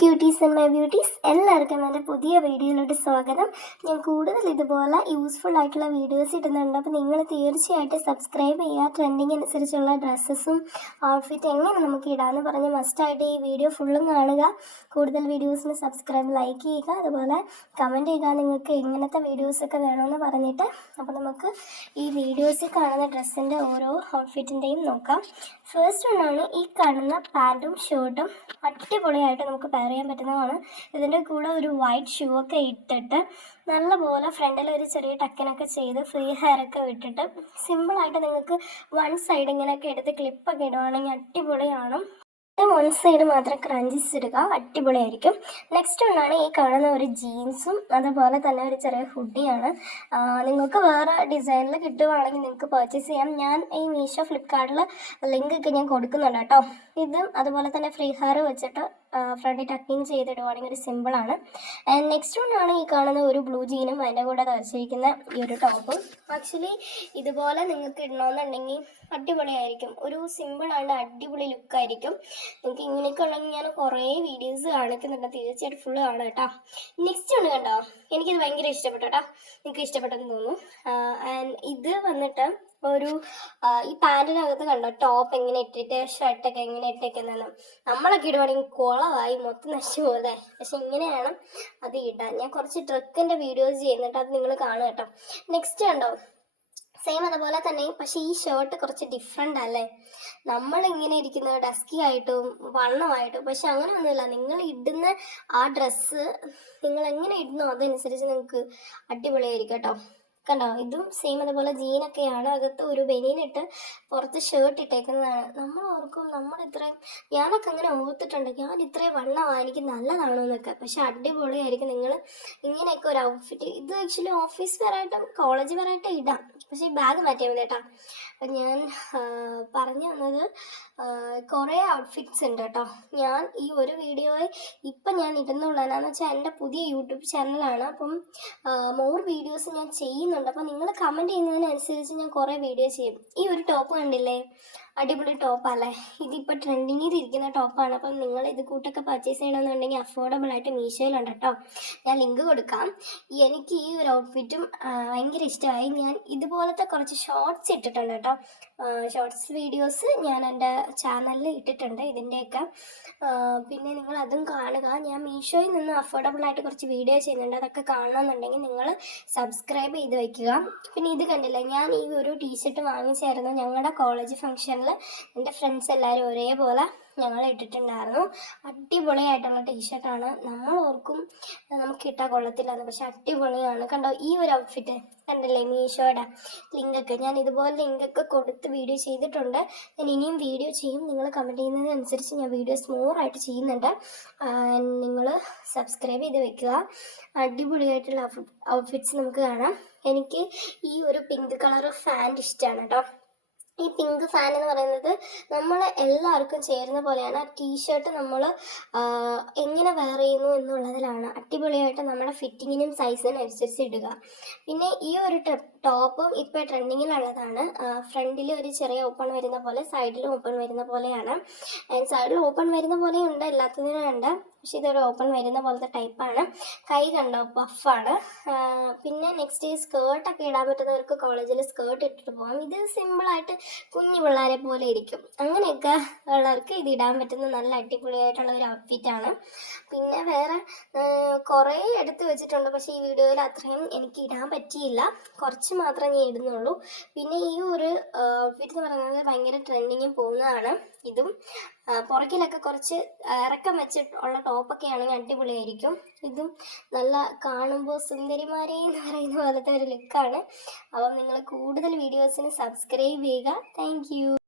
Quotes and my beauties, എല്ലാവർക്കും എൻ്റെ പുതിയ വീഡിയോയിലോട്ട് സ്വാഗതം. ഞാൻ കൂടുതൽ ഇതുപോലെ യൂസ്ഫുൾ ആയിട്ടുള്ള വീഡിയോസ് ഇടുന്നുണ്ട്. അപ്പോൾ നിങ്ങൾ തീർച്ചയായിട്ടും സബ്സ്ക്രൈബ് ചെയ്യുക. ട്രെൻഡിങ് അനുസരിച്ചുള്ള ഡ്രസ്സസും ഔട്ട്ഫിറ്റ് എങ്ങനെ നമുക്ക് ഇടാമെന്ന് പറഞ്ഞ് മസ്റ്റായിട്ട് ഈ വീഡിയോ ഫുള്ളും കാണുക. കൂടുതൽ വീഡിയോസിന് സബ്സ്ക്രൈബ്, ലൈക്ക് ചെയ്യുക, അതുപോലെ കമൻറ്റ് ചെയ്യുക നിങ്ങൾക്ക് എങ്ങനത്തെ വീഡിയോസൊക്കെ വേണമെന്ന് പറഞ്ഞിട്ട്. അപ്പോൾ നമുക്ക് ഈ വീഡിയോസിൽ കാണുന്ന ഡ്രസ്സിൻ്റെ ഓരോ ഔട്ട്ഫിറ്റിൻ്റെയും നോക്കാം. ഫസ്റ്റ് ഒന്നാണ് ഈ കാണുന്ന പാൻറ്റും ഷർട്ടും. അടിപൊളിയായിട്ട് നമുക്ക് പെയർ ചെയ്യാൻ പറ്റുന്നതാണ്. ഇതിൻ്റെ കൂടെ ഒരു വൈറ്റ് ഷൂ ഒക്കെ ഇട്ടിട്ട് നല്ലപോലെ ഫ്രണ്ടിൽ ഒരു ചെറിയ ടക്കിനൊക്കെ ചെയ്ത് ഫ്രീ ഹെയറൊക്കെ വിട്ടിട്ട് സിമ്പിളായിട്ട് നിങ്ങൾക്ക് വൺ സൈഡ് ഇങ്ങനെയൊക്കെ എടുത്ത് ക്ലിപ്പൊക്കെ ഇടുവാണെങ്കിൽ അടിപൊളിയാണ്. വൺ സൈഡ് മാത്രം ക്രഞ്ചസ് ഇടുക, അടിപൊളിയായിരിക്കും. നെക്സ്റ്റ് ഒന്നാണ് ഈ കാണുന്ന ഒരു ജീൻസും അതുപോലെ തന്നെ ഒരു ചെറിയ ഹുഡിയാണ്. നിങ്ങൾക്ക് വേറെ ഡിസൈനിൽ കിട്ടുവാണെങ്കിൽ നിങ്ങൾക്ക് പർച്ചേസ് ചെയ്യാം. ഞാൻ ഈ മീഷോ ഫ്ലിപ്കാർട്ടിൽ ലിങ്ക് ഒക്കെ ഞാൻ കൊടുക്കുന്നുണ്ട് കേട്ടോ. ഇതും അതുപോലെ തന്നെ ഫ്രീ ഹെയർ വെച്ചിട്ട് ഫ്രണ്ടിൽ ടക്കിങ് ചെയ്തിടുവാണെങ്കിൽ ഒരു സിമ്പിളാണ്. ആൻഡ് നെക്സ്റ്റ് ഒന്നാണ് ഈ കാണുന്ന ഒരു ബ്ലൂ ജീനും അതിൻ്റെ കൂടെ ധരിച്ചിരിക്കുന്ന ഈ ഒരു ടോപ്പും. ആക്ച്വലി ഇതുപോലെ നിങ്ങൾക്ക് ഇടണമെന്നുണ്ടെങ്കിൽ അടിപൊളിയായിരിക്കും. ഒരു സിമ്പിളാണ്, അടിപൊളി ലുക്കായിരിക്കും. നിങ്ങൾക്ക് ഇങ്ങനെയൊക്കെ ഉണ്ടെങ്കിൽ ഞാൻ കുറേ വീഡിയോസ് കാണിക്കുന്നുണ്ട്, തീർച്ചയായിട്ടും ഫുള്ള് കാണാം കേട്ടോ. നെക്സ്റ്റ് ഉണ്ട് കണ്ടോ, എനിക്കിത് ഭയങ്കര ഇഷ്ടപ്പെട്ടു കേട്ടോ. നിങ്ങൾക്ക് ഇഷ്ടപ്പെട്ടെന്ന് തോന്നുന്നു. ആൻഡ് ഇത് വന്നിട്ട് ഒരു ഈ പാൻറ്റിനകത്ത് കണ്ടോ ടോപ്പ് എങ്ങനെ ഇട്ടിട്ട് ഷർട്ടൊക്കെ എങ്ങനെ ഇട്ടേക്കുന്നതെന്ന്. നമ്മളൊക്കെ ഇടുവാണെങ്കിൽ കുളമായി മൊത്തം നശിച്ചു പോലെ. പക്ഷെ ഇങ്ങനെയാണ് അത് ഇടാൻ. ഞാൻ കുറച്ച് ട്രക്കിൻ്റെ വീഡിയോസ് ചെയ്യുന്നുണ്ട്, അത് നിങ്ങൾ കാണുക കേട്ടോ. നെക്സ്റ്റ് കണ്ടോ, സെയിം അതുപോലെ തന്നെ, പക്ഷേ ഈ ഷർട്ട് കുറച്ച് ഡിഫറെൻ്റ് അല്ലേ. നമ്മളിങ്ങനെ ഇരിക്കുന്നത് ഡസ്കി ആയിട്ടും വണ്ണമായിട്ടും, പക്ഷെ അങ്ങനെയൊന്നുമില്ല. നിങ്ങൾ ഇടുന്ന ആ ഡ്രസ്സ് നിങ്ങൾ എങ്ങനെ ഇടുന്നോ അതനുസരിച്ച് നിങ്ങൾക്ക് അടിപൊളിയായിരിക്കും കേട്ടോ. കണ്ടോ, ഇതും സെയിം അതുപോലെ ജീനൊക്കെയാണ്. അകത്ത് ഒരു ബനിയനിട്ട് പുറത്ത് ഷർട്ട് ഇട്ടേക്കുന്നതാണ്. നമ്മൾ ഓർക്കും നമ്മൾ ഇത്രയും, ഞാനൊക്കെ അങ്ങനെ ഓർത്തിട്ടുണ്ട്, ഞാൻ ഇത്രയും വണ്ണമാണ് എനിക്ക് നല്ലതാണോ എന്നൊക്കെ. പക്ഷെ അടിപൊളിയായിരിക്കും നിങ്ങൾ ഇങ്ങനെയൊക്കെ ഒരു ഔട്ട്ഫിറ്റ്. ഇത് ആക്ച്വലി ഓഫീസ് വെയറായിട്ടും കോളേജ് വെയറായിട്ടും ഇടാം, പക്ഷേ ഈ ബാഗ് മാറ്റിയാൽ മതി കേട്ടോ. അപ്പം ഞാൻ പറഞ്ഞു വന്നത് കുറേ ഔട്ട്ഫിറ്റ്സ് ഉണ്ട് കേട്ടോ. ഞാൻ ഈ ഒരു വീഡിയോയിൽ ഇപ്പം ഞാൻ ഇടുന്നുള്ളൂ. എന്നാന്ന് വെച്ചാൽ എൻ്റെ പുതിയ യൂട്യൂബ് ചാനലാണ്. അപ്പം മോർ വീഡിയോസ് ഞാൻ ചെയ്യുന്നുണ്ട്. അപ്പോൾ നിങ്ങൾ കമൻറ്റ് ചെയ്യുന്നതിനനുസരിച്ച് ഞാൻ കുറേ വീഡിയോ ചെയ്യും. ഈ ഒരു ടോപ്പ് കണ്ടില്ലേ, അടിപൊളി ടോപ്പല്ലേ. ഇതിപ്പോൾ ട്രെൻഡിങ്ങിൽ ഇരിക്കുന്ന ടോപ്പാണ്. അപ്പം നിങ്ങൾ ഇത് കൂട്ടൊക്കെ പർച്ചേസ് ചെയ്യണമെന്നുണ്ടെങ്കിൽ അഫോർഡബിൾ ആയിട്ട് മീഷോയിലുണ്ട് കേട്ടോ. ഞാൻ ലിങ്ക് കൊടുക്കാം. എനിക്ക് ഈ ഒരു ഔട്ട്ഫിറ്റും ഭയങ്കര ഇഷ്ടമായി. ഞാൻ ഇതുപോലത്തെ കുറച്ച് ഷോർട്സ് ഇട്ടിട്ടുണ്ട് കേട്ടോ. ഷോർട്സ് വീഡിയോസ് ഞാൻ എൻ്റെ ചാനലിൽ ഇട്ടിട്ടുണ്ട് ഇതിൻ്റെയൊക്കെ. പിന്നെ നിങ്ങൾ അതും കാണുക. ഞാൻ മീഷോയിൽ നിന്ന് അഫോർഡബിൾ ആയിട്ട് കുറച്ച് വീഡിയോ ചെയ്യുന്നുണ്ട്, അതൊക്കെ കാണണമെന്നുണ്ടെങ്കിൽ നിങ്ങൾ സബ്സ്ക്രൈബ് ചെയ്ത് വയ്ക്കുക. പിന്നെ ഇത് കണ്ടില്ലേ, ഞാൻ ഈ ഒരു ടീഷർട്ട് വാങ്ങിച്ചായിരുന്നു ഞങ്ങളുടെ കോളേജ് ഫംഗ്ഷനിൽ. എൻ്റെ ഫ്രണ്ട്സ് എല്ലാവരും ഒരേപോലെ ഞങ്ങൾ ഇട്ടിട്ടുണ്ടായിരുന്നു. അടിപൊളിയായിട്ടുള്ള ടീഷർട്ടാണ്. നമ്മൾ ഓർക്കും നമുക്ക് ഇട്ടാൽ കൊള്ളത്തില്ലാന്ന്, പക്ഷെ അടിപൊളിയാണ്. കണ്ടോ ഈ ഒരു ഔട്ട്ഫിറ്റ് കണ്ടില്ലേ, മീഷോയുടെ ലിങ്കൊക്കെ ഞാൻ ഇതുപോലെ ലിങ്കൊക്കെ കൊടുത്ത് വീഡിയോ ചെയ്തിട്ടുണ്ട്. ഞാൻ ഇനിയും വീഡിയോ ചെയ്യും. നിങ്ങൾ കമൻറ്റ് ചെയ്യുന്നതിനനുസരിച്ച് ഞാൻ വീഡിയോസ് മോറായിട്ട് ചെയ്യുന്നുണ്ട്. നിങ്ങൾ സബ്സ്ക്രൈബ് ചെയ്ത് വെക്കുക. അടിപൊളിയായിട്ടുള്ള ഔട്ട്ഫിറ്റ്സ് നമുക്ക് കാണാം. എനിക്ക് ഈ ഒരു പിങ്ക് കളർ ഫാൻറ്റ് ഇഷ്ടമാണ് കേട്ടോ. ഈ പിങ്ക് ഫാൻ എന്ന് പറയുന്നത് നമ്മൾ എല്ലാവർക്കും ചേരുന്ന പോലെയാണ്. ആ ടീഷർട്ട് നമ്മൾ എങ്ങനെ വെയർ ചെയ്യുന്നു എന്നുള്ളതിലാണ്. അടിപൊളിയായിട്ട് നമ്മുടെ ഫിറ്റിങ്ങിനും സൈസിനും അനുസരിച്ച് ഇടുക. പിന്നെ ഈ ഒരു ടോപ്പും ഇപ്പോൾ ട്രെൻഡിങ്ങിലുള്ളതാണ്. ഫ്രണ്ടിൽ ഒരു ചെറിയ ഓപ്പൺ വരുന്ന പോലെ, സൈഡിലും ഓപ്പൺ വരുന്ന പോലെയാണ്. സൈഡിൽ ഓപ്പൺ വരുന്ന പോലെയുണ്ട്, എല്ലാത്തിനും ഉണ്ട്. പക്ഷെ ഇതൊരു ഓപ്പൺ വരുന്ന പോലത്തെ ടൈപ്പാണ്. കൈ കണ്ടോ, പഫാണ്. പിന്നെ നെക്സ്റ്റ് ഈ സ്കേർട്ടൊക്കെ ഇടാൻ പറ്റുന്നവർക്ക് കോളേജിൽ സ്കേർട്ട് ഇട്ടിട്ട് പോകാം. ഇത് സിമ്പിളായിട്ട് കുഞ്ഞു പിള്ളേരെ പോലെ ഇരിക്കും. അങ്ങനെയൊക്കെ ഉള്ളവർക്ക് ഇത് ഇടാൻ പറ്റുന്ന നല്ല അടിപൊളിയായിട്ടുള്ള ഒരു ഔട്ട്ഫിറ്റാണ്. പിന്നെ വേറെ കുറേ എടുത്ത് വെച്ചിട്ടുണ്ട്, പക്ഷേ ഈ വീഡിയോയിൽ അത്രയും എനിക്ക് ഇടാൻ പറ്റിയില്ല. കുറച്ച് മാത്രമേ ഞാൻ ഇടുന്നുള്ളൂ. പിന്നെ ഈ ഒരു ഔട്ട്ഫിറ്റ് എന്ന് പറയുന്നത് ഭയങ്കര ട്രെൻഡിങ്ങിൽ പോകുന്നതാണ്. ഇതും പുറകിലൊക്കെ കുറച്ച് ഇറക്കം വെച്ചിട്ടുള്ള ടോപ്പൊക്കെ ആണെങ്കിൽ അടിപൊളിയായിരിക്കും. ഇതും നല്ല കാണുമ്പോൾ സുന്ദരിമാരെ എന്ന് പറയുന്ന പോലത്തെ ഒരു ലുക്കാണ്. അപ്പം നിങ്ങൾ കൂടുതൽ വീഡിയോസിന് സബ്സ്ക്രൈബ് ചെയ്യുക. Thank you.